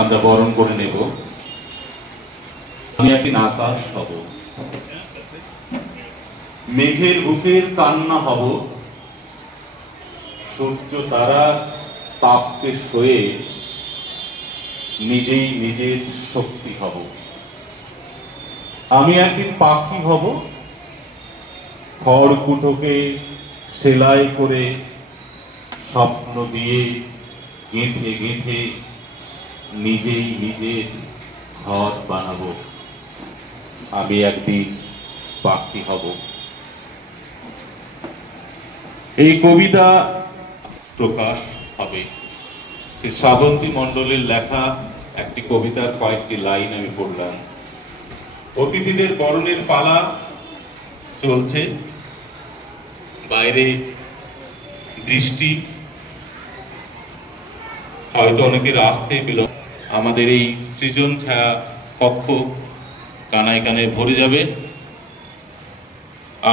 আমরা বরণ করে নেব। আমি একদিন আকাশ হব, মেঘের বুকের কান্না হব, সূর্য তারা তাপকে সয়ে নিজেই নিজের শক্তি হব। আমি একদিন পাখি হব, খড়কুটোকে সেলাই করে স্বপ্ন দিয়ে গেঁথে গেঁথে নিজেই নিজের ঘর বানাবো। আমি একদিন পাখি হব। এই কবিতা প্রকাশ হবে শ্রী শ্রাবন্তী মণ্ডলের লেখা একটি কবিতার কয়েকটি লাইন আমি পড়লাম। অতিথিদের বরণের পালা চলছে, বাইরে বৃষ্টি, হয়তো অনেকের আসতে বিলম্ব। আমাদের এই সৃজন ছায়া কক্ষ কানায় কানায় ভরে যাবে।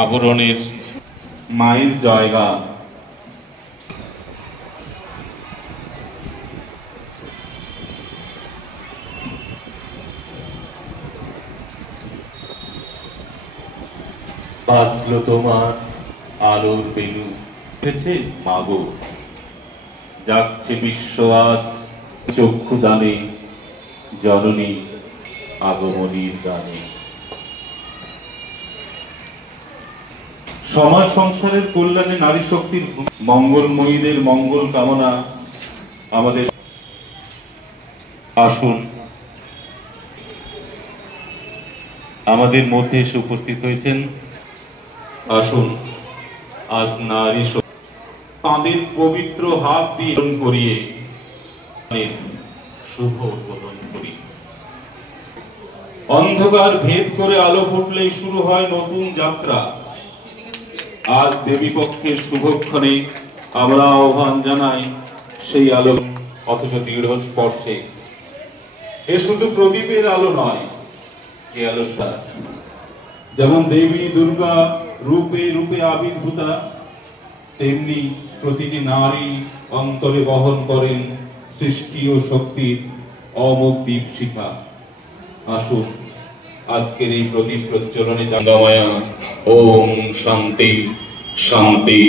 আবরণের মায়ের জায়গা, বাজলো তোমার আলোর বেলু, উঠেছে মাগো, যাচ্ছে বিশ্ব আজ চক্ষু দানে, জননী আগমনীর গানে। সমাজ সংসারের কল্যাণে নারী শক্তির মঙ্গলময়ীদের মঙ্গল কামনা আমাদের। আসুন, আমাদের মধ্যে এসে উপস্থিত হয়েছেন। আসুন, আজ নারী তাঁদের পবিত্র হাত দিয়ে করিয়ে শুভ উদ্বোধন করি। অন্ধকার ভেদ করে আলো ফুটলেই শুরু হয় নতুন যাত্রা। আজ দেবী পক্ষের শুভক্ষণে আমরা আহ্বান জানাই সেই আলো, অথচ দৃঢ় স্পর্শে। এ শুধু প্রদীপের আলো নয়, এ আলো যেমন দেবী দুর্গা রূপে রূপে আবির্ভূতা, তেমনি প্রতিটি নারী অন্তরে বহন করেন সৃষ্টি ও শক্তির অমোঘ দীপশিখা। আসুন, আজকের এই প্রদীপ প্রজ্বলনে গঙ্গামায়া। ওম শান্তি শান্তি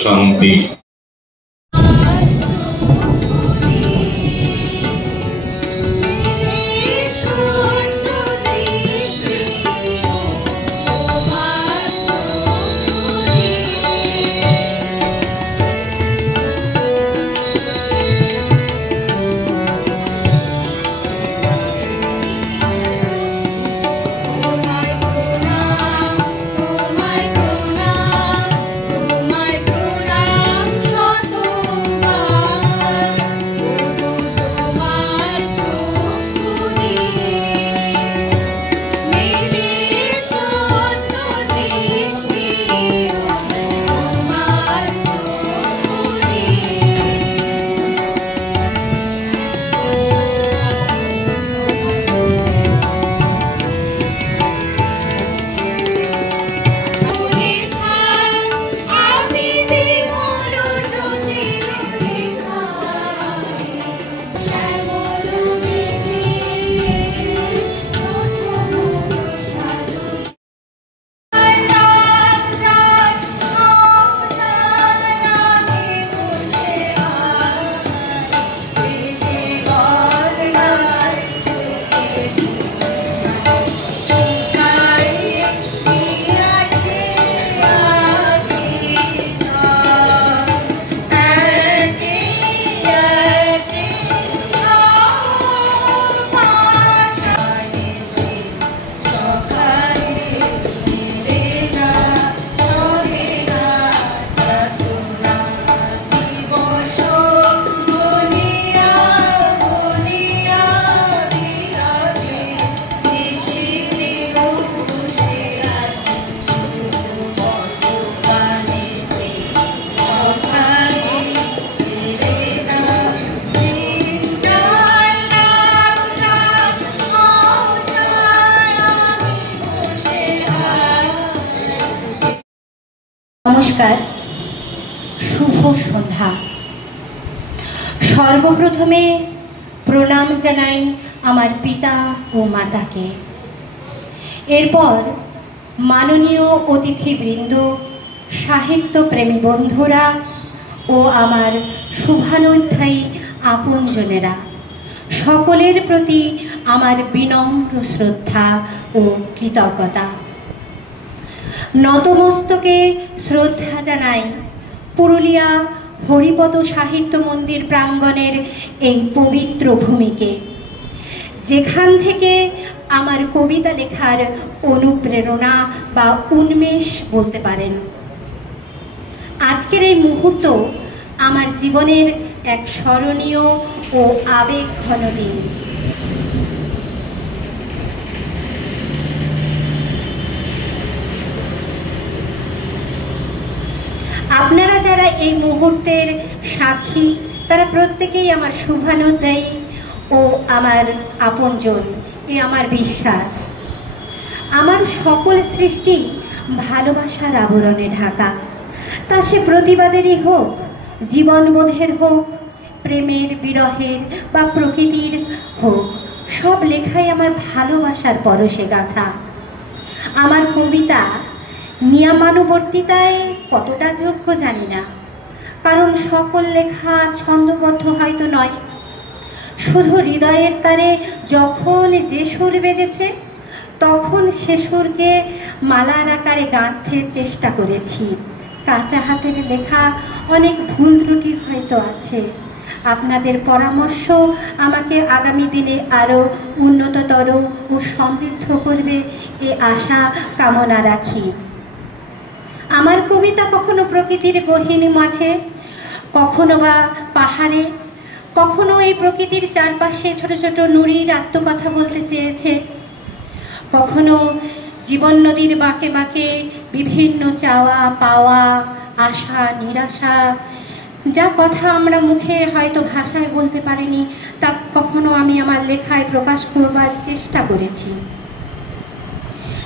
শান্তি। নমস্কার, শুভ সন্ধ্যা। সর্বপ্রথমে প্রণাম জানাই আমার পিতা ও মাতাকে। এরপর মাননীয় অতিথিবৃন্দ, সাহিত্যপ্রেমী বন্ধুরা ও আমার শুভানুধ্যায়ী আপনজনেরা, সকলের প্রতি আমার বিনম্র শ্রদ্ধা ও কৃতজ্ঞতা। নতমস্তকে শ্রদ্ধা জানাই পুরুলিয়া হরিপদ সাহিত্য মন্দির প্রাঙ্গণের এই পবিত্র ভূমিকে, যেখান থেকে আমার কবিতা লেখার অনুপ্রেরণা বা উন্মেষ বলতে পারেন। আজকের এই মুহূর্ত আমার জীবনের এক স্মরণীয় ও আবেগঘন দিন। আপনারা যারা এই মুহূর্তের সাক্ষী, তারা প্রত্যেকেই আমার শুভানুধ্যায়ী ও আমার আপনজন, এ আমার বিশ্বাস। আমার সকল সৃষ্টি ভালোবাসার আবরণে ঢাকা, তা সে প্রতিবাদেরই হোক, জীবনবোধের হোক, প্রেমের বিরহের বা প্রকৃতির হোক, সব লেখাই আমার ভালোবাসার পরশে গাঁথা। আমার কবিতা নিয়মানুবর্তিতায় কতটা যোগ্য জানি না, কারণ সকল লেখা ছন্দবদ্ধ হয়তো নয়। শুধু হৃদয়ের তারে যখন যে সুর বেজেছে, তখন সে সুরকে মালার আকারে গাঁথতে চেষ্টা করেছি। কাঁচা হাতের লেখা অনেক ভুল ত্রুটি হয়তো আছে। আপনাদের পরামর্শ আমাকে আগামী দিনে আরো উন্নততর ও সমৃদ্ধ করবে, এ আশা কামনা রাখি। আমার কবিতা কখনো প্রকৃতির গহীন মাঝে, কখনো বা পাহাড়ে, কখনো এই প্রকৃতির চারপাশে ছোট ছোট নুড়ির আত্মকথা বলতে চেয়েছে, কখনো জীবন নদীর বাঁকে বাঁকে বিভিন্ন চাওয়া পাওয়া, আশা নিরাশা, যা কথা আমরা মুখে হয়তো ভাষায় বলতে পারিনি, তা কখনো আমি আমার লেখায় প্রকাশ করবার চেষ্টা করেছি।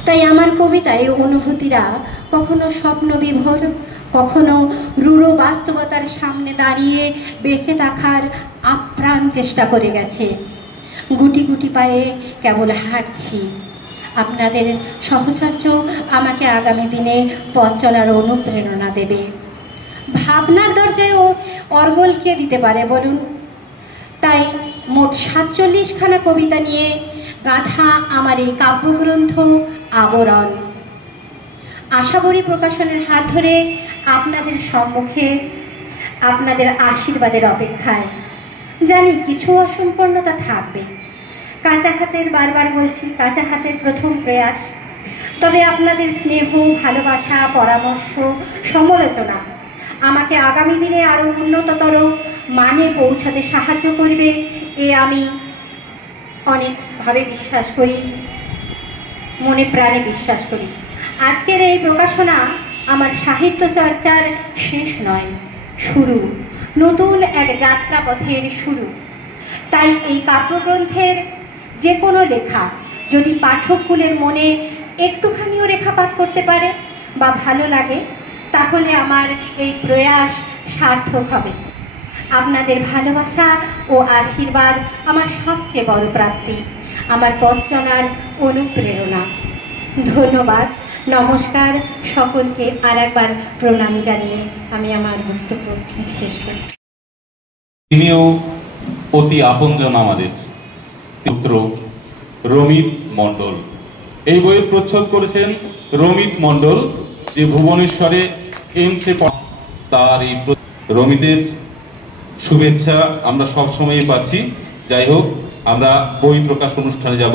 তাই আমার কবিতায় অনুভূতিরা কখনো স্বপ্ন বিভোর, কখনো রূঢ় বাস্তবতার সামনে দাঁড়িয়ে বেঁচে থাকার আপ্রাণ চেষ্টা করে গেছে। গুটি গুটি পায়ে কেবল হাঁটছি। আপনাদের সহচর্য আমাকে আগামী দিনে পথ চলার অনুপ্রেরণা দেবে। ভাবনার দরজায় অর্গল কে দিতে পারে বলুন? তাই মোট ৪৭খানা কবিতা নিয়ে গাঁথা আমার এই কাব্যগ্রন্থ আবরণ। আশাবরী প্রকাশনের হাত ধরে আপনাদের সম্মুখে, আপনাদের আশীর্বাদের অপেক্ষায়। জানি কিছু অসম্পূর্ণতা থাকবে, কাঁচা হাতের, বারবার বলছি, কাঁচা হাতের প্রথম প্রয়াস। তবে আপনাদের স্নেহ, ভালোবাসা, পরামর্শ, সমালোচনা আমাকে আগামী দিনে আরো উন্নততর মানে পৌঁছাতে সাহায্য করবে, এ আমি অনেকভাবে বিশ্বাস করি, মনে প্রাণে বিশ্বাস করি। আজকের এই প্রকাশনা আমার সাহিত্য চর্চার শেষ নয়, শুরু, নতুন এক যাত্রাপথের শুরু। তাই এই কাব্যগ্রন্থের যে কোনো লেখা যদি পাঠককুলের মনে একটুখানিও রেখাপাত করতে পারে বা ভালো লাগে, তাহলে আমার এই প্রয়াস সার্থক হবে। আপনাদের ভালোবাসা ও আশীর্বাদ আমার সবচেয়ে বড় প্রাপ্তি, আমার পথ চলার অনুপ্রেরণা। ধন্যবাদ, নমস্কার, সকলকে আর একবার প্রণাম জানিয়ে আমি আমার বক্তব্য শেষ করি। তিনিও অতি আপনজন আমাদের, পুত্র রমিত মণ্ডল। এই বইয়ের প্রচ্ছদ করেছেন রমিত মণ্ডল, যে ভুবনেশ্বরে এমসে। তার এই রমিতের শুভেচ্ছা আমরা সবসময় পাচ্ছি। যাই হোক, আমরা বই প্রকাশ অনুষ্ঠানে যাব।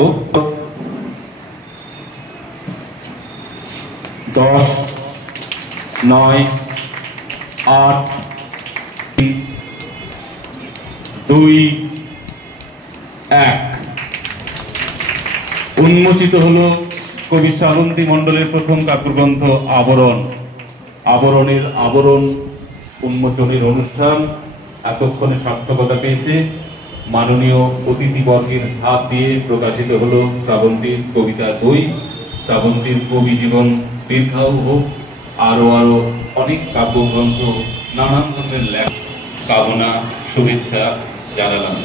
10, 9, 8, 2, 1 উন্মোচিত হলো কবি শ্রাবন্তী মণ্ডলের প্রথম কাব্যগ্রন্থ আবরণ। আবরণের আবরণ উন্মোচনের অনুষ্ঠান এতক্ষণে সার্থকতা পেয়েছে। মাননীয় অতিথিবর্গের হাত দিয়ে প্রকাশিত হলো শ্রাবন্তীর কবিতা বই। শ্রাবন্তীর কবি জীবন দীর্ঘায়ু হোক, আরো আরো অনেক কাব্যগ্রন্থ, নানান ধরনের লেখা কামনা, শুভেচ্ছা জানালাম।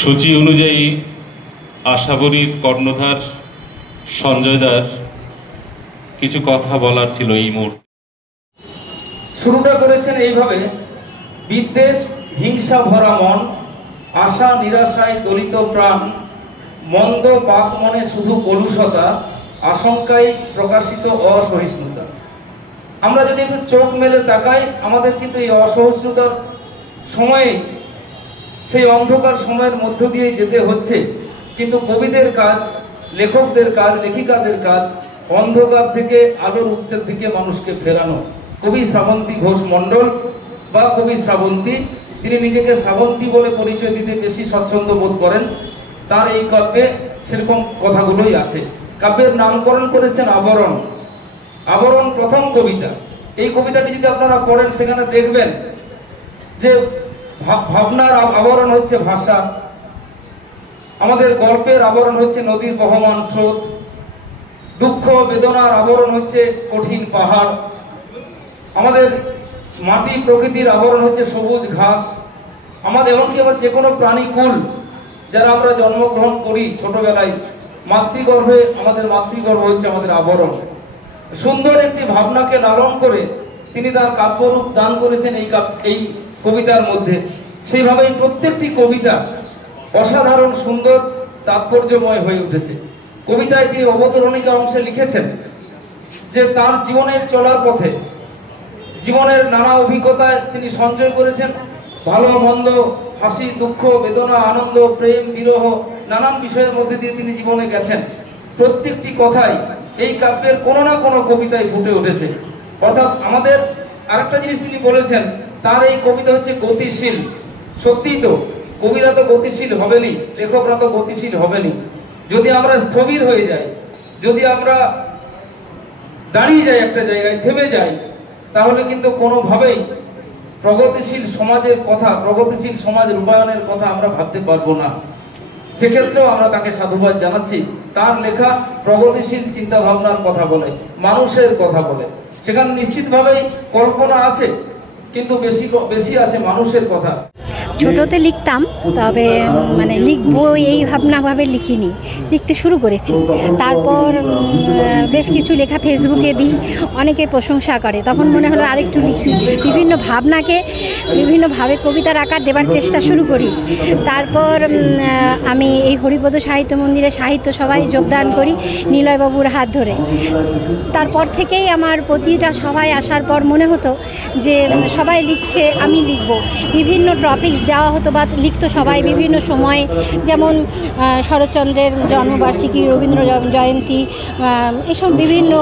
সূচি অনুযায়ী আশাবরীর কর্ণধার সঞ্জয় দার কিছু কথা বলার ছিল এই মুহূর্তে। শুরুটা করেছেন এইভাবে: বিদ্বেষ হিংসা ভরা মন, আশা নিরাশায় দলিত প্রাণ, মন্দ পাপ মনে শুধু কলুষতা, আশঙ্কায় প্রকাশিত অসহিষ্ণুতা। আমরা যদি একটু চোখ মেলে তাকাই, আমাদের কিন্তু এই অসহিষ্ণুতার সময়ে, সেই অন্ধকার সময়ের মধ্য দিয়ে যেতে হচ্ছে। কিন্তু কবিদের কাজ, লেখকদের কাজ, লেখিকাদের কাজ অন্ধকার থেকে আলোর উৎসের দিকে মানুষকে ফেরানো। কবি শ্রাবন্তী ঘোষ মণ্ডল বা কবি শ্রাবন্তী, তিনি নিজেকে শ্রাবন্তী বলে পরিচয় দিতে বেশি স্বচ্ছন্দ বোধ করেন। তার এই কাব্যে সেরকম কথাগুলোই আছে। কাব্যের নামকরণ করেছেন আবরণ। আবরণ প্রথম কবিতা। এই কবিতাটি যদি আপনারা পড়েন, সেখানে দেখবেন যে ভাবনার আবরণ হচ্ছে ভাষা, আমাদের গল্পের আবরণ হচ্ছে নদীর বহমান স্রোত, দুঃখ বেদনার আবরণ হচ্ছে কঠিন পাহাড়, আমাদের মাটি প্রকৃতির আবরণ হচ্ছে সবুজ ঘাস, আমাদের এমনকি আবার যে কোনো প্রাণীকুল যারা আমরা জন্মগ্রহণ করি ছোটবেলায়, মাতৃগর্ভে, আমাদের মাতৃগর্ভ হচ্ছে আমাদের আবরণ। সুন্দর একটি ভাবনাকে লালন করে তিনি তার কাব্যরূপ দান করেছেন এই কবিতার মধ্যে। সেইভাবেই প্রত্যেকটি কবিতা অসাধারণ সুন্দর তাৎপর্যময় হয়ে উঠেছে। কবিতায় তিনি অবতরণিকা অংশে লিখেছেন যে তার জীবনের চলার পথে, জীবনের নানা অভিজ্ঞতায় তিনি সঞ্চয় করেছেন। ভালো মন্দ, হাসি দুঃখ, বেদনা আনন্দ, প্রেম বিরহ, নানান বিষয়ের মধ্যে দিয়ে তিনি জীবনে গেছেন। প্রত্যেকটি কথাই এই কাব্যের কোনো না কোনো কবিতায় ফুটে উঠেছে। অর্থাৎ আমাদের আরেকটা জিনিস তিনি বলেছেন, তার এই কবিতা হচ্ছে গতিশীল। সত্যিই তো, কবিরা তো গতিশীল হবেনি, লেখকরা তো গতিশীল হবেনি। যদি আমরা স্থবির হয়ে যাই, যদি আমরা দাঁড়িয়ে যাই একটা জায়গায়, থেমে যাই, তাহলে কিন্তু কোনোভাবেই প্রগতিশীল সমাজের কথা, প্রগতিশীল সমাজ রূপায়ণের কথা আমরা ভাবতে পারবো না। সেক্ষেত্রেও আমরা তাকে সাধুবাদ জানাচ্ছি। তার লেখা প্রগতিশীল চিন্তা ভাবনার কথা বলে, মানুষের কথা বলে। সেখানে নিশ্চিতভাবেই কল্পনা আছে, কিন্তু বেশি আছে মানুষের কথা। ছোটোতে লিখতাম, তবে মানে লিখবো এই ভাবনাভাবে লিখিনি, লিখতে শুরু করেছি। তারপর বেশ কিছু লেখা ফেসবুকে দিই, অনেকে প্রশংসা করে, তখন মনে হলো আরেকটু লিখি। বিভিন্ন ভাবনাকে বিভিন্নভাবে কবিতার আকার দেবার চেষ্টা শুরু করি। তারপর আমি এই হরিপদ সাহিত্য মন্দিরে সাহিত্য সভায় যোগদান করি নিলয়বাবুর হাত ধরে। তারপর থেকেই আমার প্রতিটা সভায় আসার পর মনে হতো যে সবাই লিখছে, আমি লিখব। বিভিন্ন টপিকস দেওয়া হতো বা লিখতো সবাই বিভিন্ন সময়ে, যেমন শরৎচন্দ্রের জন্মবার্ষিকী, রবীন্দ্র জয়ন্তী, এসব বিভিন্ন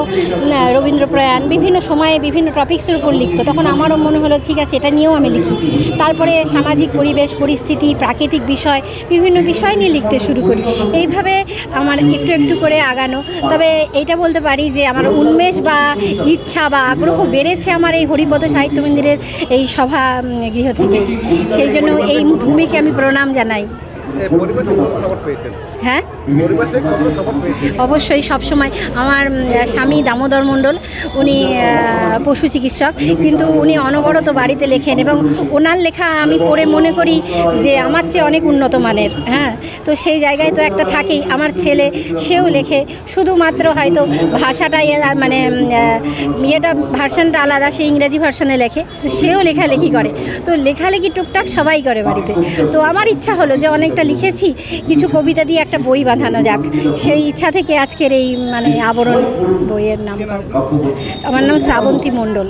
রবীন্দ্র প্রয়াণ, বিভিন্ন সময়ে বিভিন্ন টপিক্সের উপর লিখতো। তখন আমারও মনে হলো ঠিক আছে, এটা নিয়েও আমি লিখি। তারপরে সামাজিক পরিবেশ পরিস্থিতি, প্রাকৃতিক বিষয়, বিভিন্ন বিষয় নিয়ে লিখতে শুরু করি। এইভাবে আমার একটু একটু করে আগানো। তবে এইটা বলতে পারি যে আমার উন্মেষ বা ইচ্ছা বা আগ্রহ বেড়েছে আমার এই হরিপদ সাহিত্য মন্দিরের এই সভা গৃহ থেকে। সেই জন্য এই ভূমিকে আমি প্রণাম জানাই। হ্যাঁ, অবশ্যই। সবসময় আমার স্বামী দামোদর মণ্ডল, উনি পশু চিকিৎসক, কিন্তু উনি অনবরত বাড়িতে লেখেন এবং ওনার লেখা আমি পড়ে মনে করি যে আমার চেয়ে অনেক উন্নত মানের। হ্যাঁ, তো সেই জায়গায় তো একটা থাকেই। আমার ছেলে, সেও লেখে, শুধুমাত্র হয়তো ভাষাটাই মানে ভার্সানটা আলাদা, সে ইংরেজি ভার্সানে লেখে, সেও লেখালেখি করে। তো লেখালেখি টুকটাক সবাই করে বাড়িতে। তো আমার ইচ্ছা হলো যে অনেকটা লিখেছি, কিছু কবিতা দিয়ে একটা বই বাঁধানো যাক। সেই ইচ্ছা থেকে আজকের এই মানে আবরণ বইয়ের নাম। আমার নাম শ্রাবন্তী মণ্ডল।